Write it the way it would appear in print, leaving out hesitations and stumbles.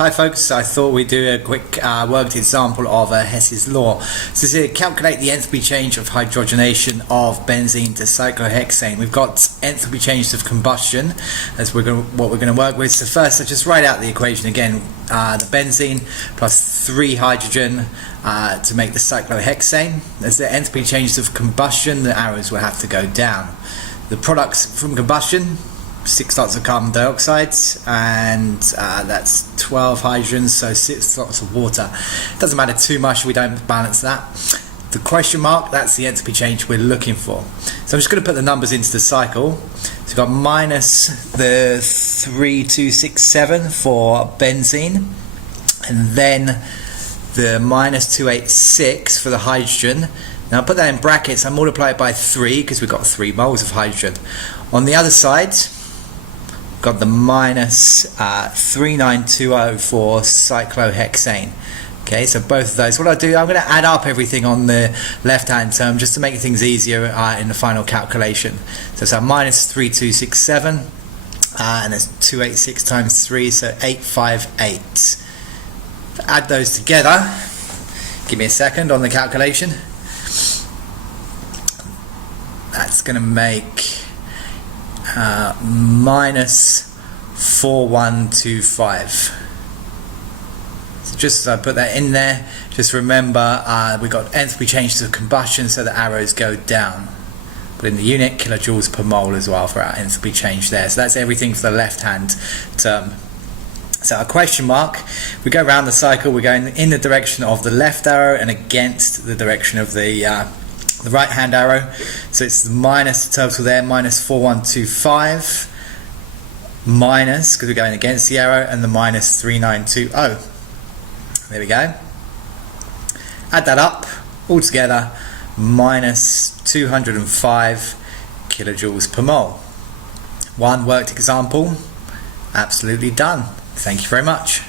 Hi folks, I thought we'd do a quick worked example of Hess's law. So to calculate the enthalpy change of hydrogenation of benzene to cyclohexane, we've got enthalpy change of combustion as what we're going to work with. So first, let's just write out the equation again. The benzene plus 3 hydrogen to make the cyclohexane. As the enthalpy change of combustion, the arrows will have to go down. The products from combustion, 6 lots of carbon dioxide, and that's 12 hydrogens, so 6 lots of water. Doesn't matter too much, we don't balance that. The question mark, that's the enthalpy change we're looking for. So I'm just going to put the numbers into the cycle. So we've got minus the 3267 for benzene, and then the minus 286 for the hydrogen. Now I'll put that in brackets, I multiply it by 3 because we've got 3 moles of hydrogen. On the other side, got the minus 3920 for cyclohexane. Okay, so both of those. What I'll do, I'm going to add up everything on the left-hand term just to make things easier in the final calculation. So it's minus 3267, and it's 286 times 3, so 858. Add those together. Give me a second on the calculation. That's going to make minus 4125. So just as I put that in there, just remember we've got enthalpy change to combustion, so the arrows go down. But in the unit, kilojoules per mole as well for our enthalpy change there. So that's everything for the left hand term. So our question mark, we go around the cycle, we're going in the direction of the left arrow and against the direction of the right hand arrow. So it's the minus the total there, minus 4125, minus, because we're going against the arrow, and the minus 3920. There we go. Add that up all together, minus 205 kilojoules per mole. One worked example, absolutely done. Thank you very much.